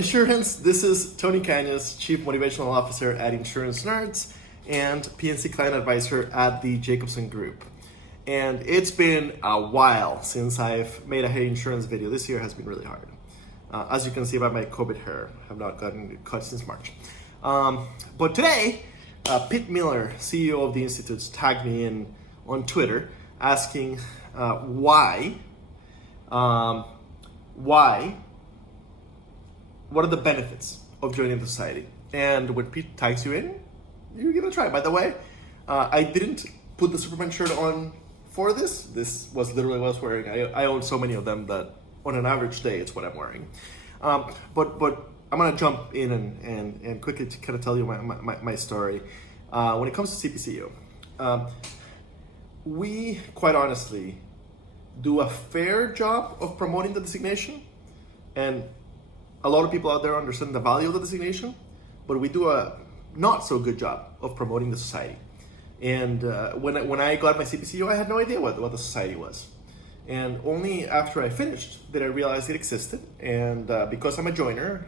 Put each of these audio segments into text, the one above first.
insurance. This is Tony Cañas, Chief Motivational Officer at Insurance Nerds and PNC Client Advisor at the Jacobson Group. And it's been a while since I've made a hair insurance video. This year has been really hard. As you can see by my COVID hair, I have not gotten it cut since March. But today, Pete Miller, CEO of the Institutes, tagged me in on Twitter asking what are the benefits of joining the society? And when Pete tags you in, you give it a try. By the way, I didn't put the Superman shirt on for this. This was literally what I was wearing. I own so many of them that on an average day, it's what I'm wearing. But I'm gonna jump in and quickly to kind of tell you my story. When it comes to CPCU, we quite honestly do a fair job of promoting the designation, and a lot of people out there understand the value of the designation, but we do a not so good job of promoting the society. And when I got my CPCU, I had no idea what the society was. And only after I finished did I realize it existed. And because I'm a joiner,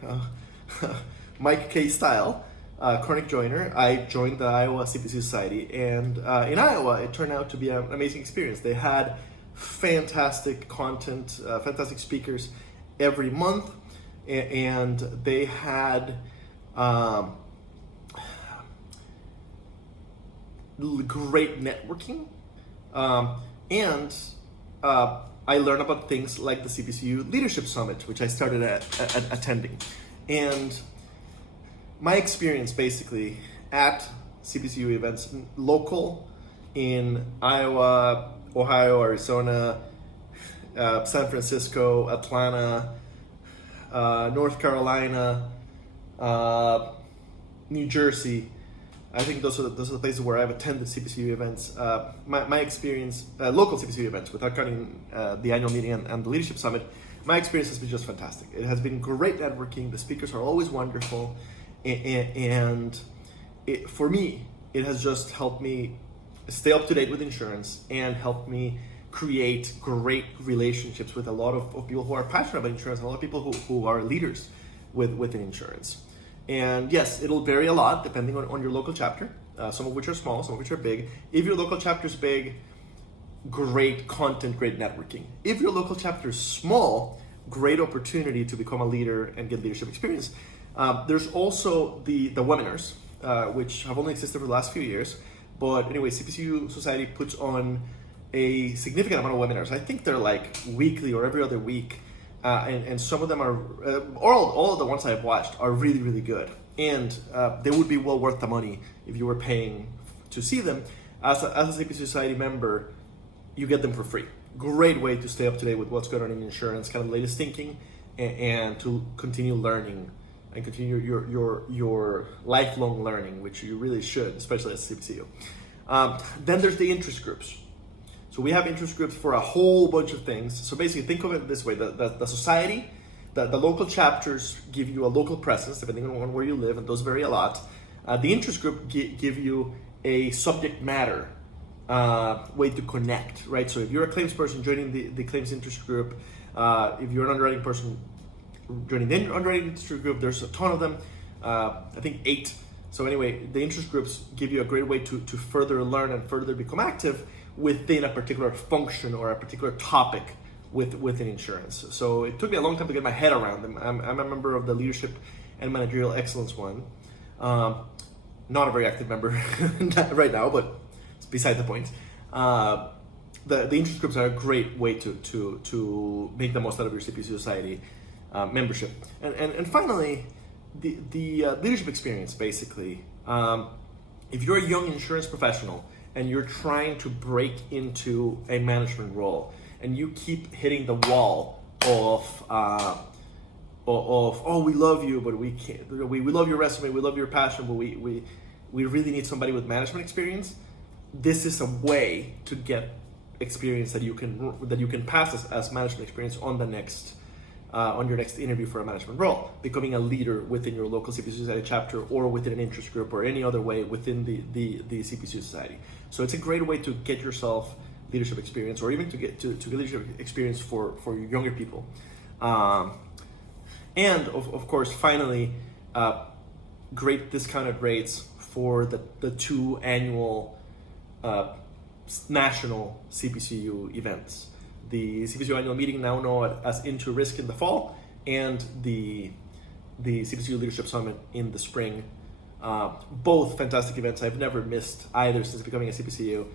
Mike K style, chronic joiner, I joined the Iowa CPCU Society. And in Iowa, it turned out to be an amazing experience. They had fantastic content, fantastic speakers every month. And they had great networking, and I learned about things like the CPCU Leadership Summit, which I started at attending. And my experience basically at CPCU events, local in Iowa, Ohio, Arizona, San Francisco, Atlanta, North Carolina, New Jersey. I think those are the places where I've attended CPCU events. My experience, local CPCU events, without counting the annual meeting and the Leadership Summit, my experience has been just fantastic. It has been great networking. The speakers are always wonderful, and for me, it has just helped me stay up to date with insurance and helped me create great relationships with a lot of people who are passionate about insurance, and a lot of people who are leaders within insurance. And yes, it'll vary a lot depending on your local chapter, some of which are small, some of which are big. If your local chapter is big, great content, great networking. If your local chapter is small, great opportunity to become a leader and get leadership experience. There's also the webinars, which have only existed for the last few years. But anyway, CPCU Society puts on a significant amount of webinars. I think they're like weekly or every other week. And some of them are, all of the ones I've watched are really, really good. And they would be well worth the money if you were paying to see them. As a CPCU Society member, you get them for free. Great way to stay up to date with what's going on in insurance, kind of the latest thinking, and to continue learning and continue your lifelong learning, which you really should, especially as a CPCU. Then there's the interest groups. So we have interest groups for a whole bunch of things. So basically think of it this way, the society, the local chapters give you a local presence depending on where you live, and those vary a lot. The interest group give you a subject matter way to connect, right? So if you're a claims person joining the claims interest group, if you're an underwriting person joining the underwriting interest group, there's a ton of them, I think 8. So anyway, the interest groups give you a great way to further learn and further become active within a particular function or a particular topic within insurance. So it took me a long time to get my head around them. I'm a member of the Leadership and Managerial Excellence one. Not a very active member right now, but it's beside the point. The interest groups are a great way to make the most out of your CPCU Society membership. And finally, the leadership experience, basically. If you're a young insurance professional and you're trying to break into a management role, and you keep hitting the wall of oh, we love you, but we can't. We love your resume, we love your passion, but we really need somebody with management experience. This is a way to get experience that you can pass as management experience on your next interview for a management role, becoming a leader within your local CPCU Society chapter or within an interest group or any other way within the CPCU Society. So it's a great way to get yourself leadership experience, or even to get leadership experience for younger people. And of course, finally, great discounted rates for the 2 annual national CPCU events. The CPCU annual meeting, now known as Into Risk in the fall, and the CPCU Leadership Summit in the spring. Both fantastic events. I've never missed either since becoming a CPCU.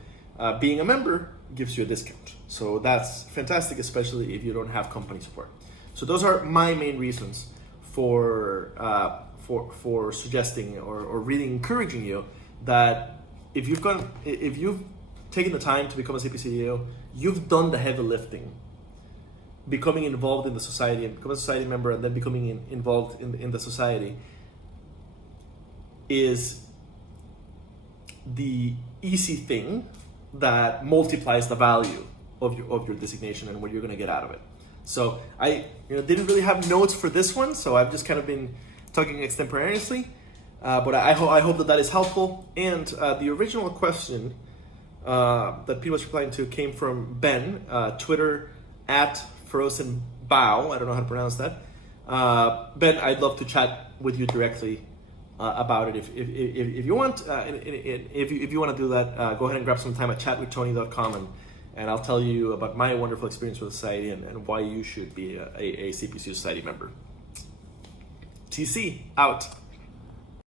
Being a member gives you a discount. So that's fantastic, especially if you don't have company support. So those are my main reasons for suggesting or really encouraging you that if you've taken the time to become a CPCU, you've done the heavy lifting, becoming involved in the society and becoming a society member and then becoming involved in the society is the easy thing that multiplies the value of your designation and what you're going to get out of it. So I didn't really have notes for this one, so I've just kind of been talking extemporaneously, but I hope that is helpful. And the original question that people was replying to came from Ben, Twitter @FrozenBow. I don't know how to pronounce that. Ben, I'd love to chat with you directly about it if you want. If you want to do that, go ahead and grab some time at chatwithtony.com and I'll tell you about my wonderful experience with the society and why you should be a CPCU Society member. TC, out.